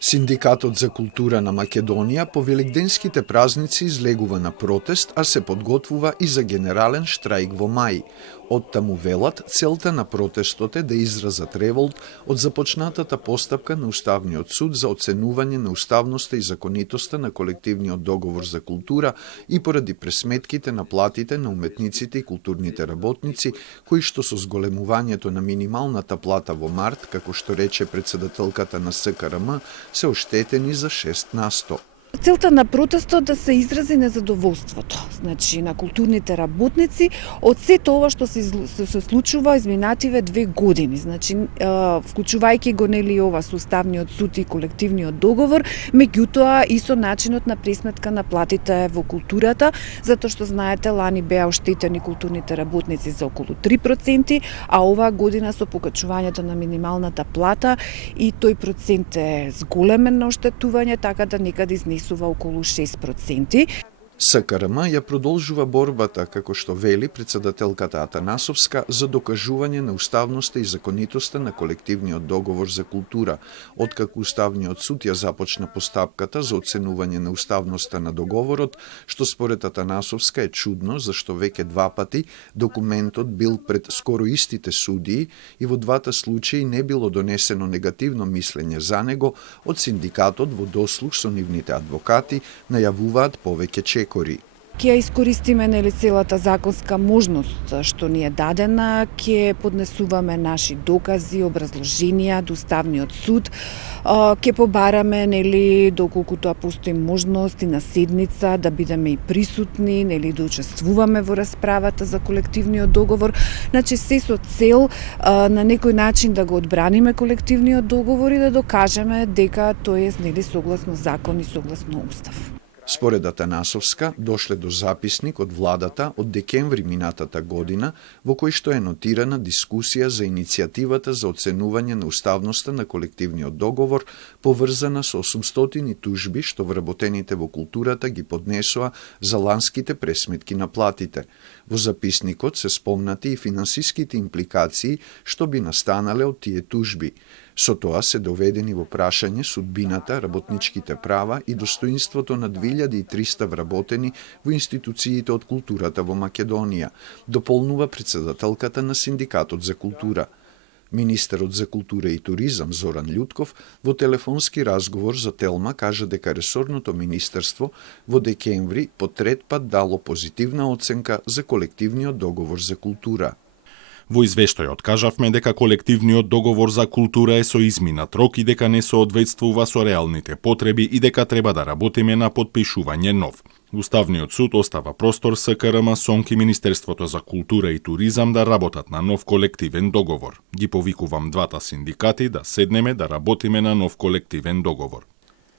Синдикатот за култура на Македонија по великденските празници излегува на протест, а се подготвува и за генерален штрајк во мај. Оттаму велат, целта на протестот е да изразат револт од започнатата постапка на Уставниот суд за оценување на уставноста и законитоста на колективниот договор за култура и поради пресметките на платите на уметниците и културните работници, кои што со зголемувањето на минималната плата во март, како што рече председателката на СКРМ, се оштетени за 6%. Целта на протестот да се изрази незадоволството, значи на културните работници од се тоа што се случува изминативе 2 години, значи вклучувајќи го нели ова со Уставниот суд и колективниот договор, меѓутоа и со начинот на пресметка на платите во културата, затоа што знаете лани беа оштетени културните работници за околу 3%, а оваа година со покачувањето на минималната плата и тој процент е зголемен на оштетување, така да некаде изнесува околу 6%. СКРМ ја продолжува борбата, како што вели председателката Атанасовска, за докажување на уставноста и законитоста на колективниот договор за култура, откако Уставниот суд ја започна постапката за оценување на уставноста на договорот, што според Атанасовска е чудно, зашто веќе 2 пати документот бил пред скоро истите судии и во двата случаи не било донесено негативно мислење за него од синдикатот во дослуг со нивните адвокати, најавуваат повеќе чекори. Ќе искористиме нели целата законска можност што ни е дадена, ќе поднесуваме наши докази, образложенија до Уставниот суд, ќе побараме нели доколку тоа постои можност и на седница да бидеме и присутни, нели да учествуваме во расправата за колективниот договор, значи се со цел на некој начин да го одбраниме колективниот договор и да докажеме дека тој е нели согласно закон и согласно устав. Според Атанасовска, дошле до записник од владата од декември минатата година, во кој што е нотирана дискусија за иницијативата за оценување на уставноста на колективниот договор, поврзана со 800 тужби што вработените во културата ги поднесоа за ланските пресметки на платите. Во записникот се спомнати и финансиските импликации што би настанале од тие тужби. Со тоа се доведени во прашање судбината, работничките права и достоинството на 2300 вработени во институциите од културата во Македонија, дополнува председателката на Синдикатот за култура. Министерот за култура и туризам Зоран Љутков во телефонски разговор за Телма кажа дека ресорното министерство во декември по 3 пат дало позитивна оценка за колективниот договор за култура. Во извештајот кажавме дека колективниот договор за култура е со изминат рок и дека не соодветствува со реалните потреби и дека треба да работиме на потпишување нов. Уставниот суд остава простор СКРМ, СОНК и Министерството за култура и туризам да работат на нов колективен договор. Ги повикувам двата синдикати да седнеме да работиме на нов колективен договор.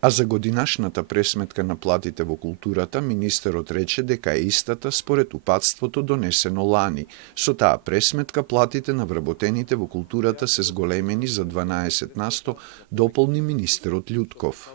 А за годинашната пресметка на платите во културата, министерот рече дека е истата според упатството донесено лани. Со таа пресметка платите на вработените во културата се зголемени за 12%, дополни министерот Љутков.